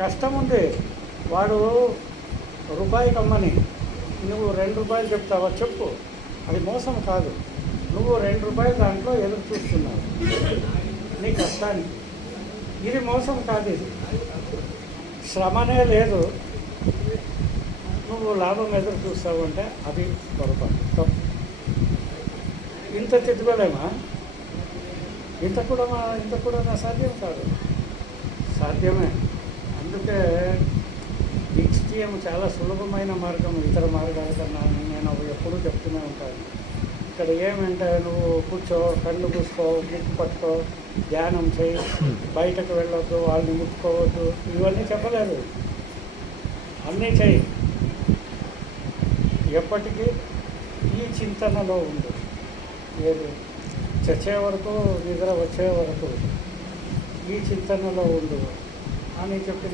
కష్టం ఉంది. వాడు రూపాయికి అమ్మని నువ్వు 2 రూపాయలు చెప్తావా? చెప్పు, అది మోసం కాదు. నువ్వు 2 రూపాయలు దాంట్లో ఎదురు చూస్తున్నావు నీ కష్టానికి. ఇది మోసం కాదు, ఇది శ్రమనే లేదు. నువ్వు లాభం ఎదురు చూస్తావు అంటే అది పొరపాటు, తప్పు. ఇంత తిట్టుకోలేమా? ఇంత కూడా నా సాధ్యం కాదు, సాధ్యమే. అందుకే నిశ్చయం చాలా సులభమైన మార్గం ఇతర మార్గాల కన్నా నేను ఎప్పుడూ చెప్తూనే ఉంటాను. ఇక్కడ ఏమంటే నువ్వు కూర్చో, కళ్ళు మూసుకో, ముక్కు పట్టుకో, ధ్యానం చేయి, బయటకు వెళ్ళొద్దు, వాళ్ళని ముట్టుకోవద్దు, ఇవన్నీ చెప్పలేదు. అన్నీ చేయి, ఎప్పటికీ ఈ చింతనలో ఉండు. ఏది చచ్చే వరకు, నిద్ర వచ్చే వరకు ఈ చింతనలో ఉండు అని చెప్పి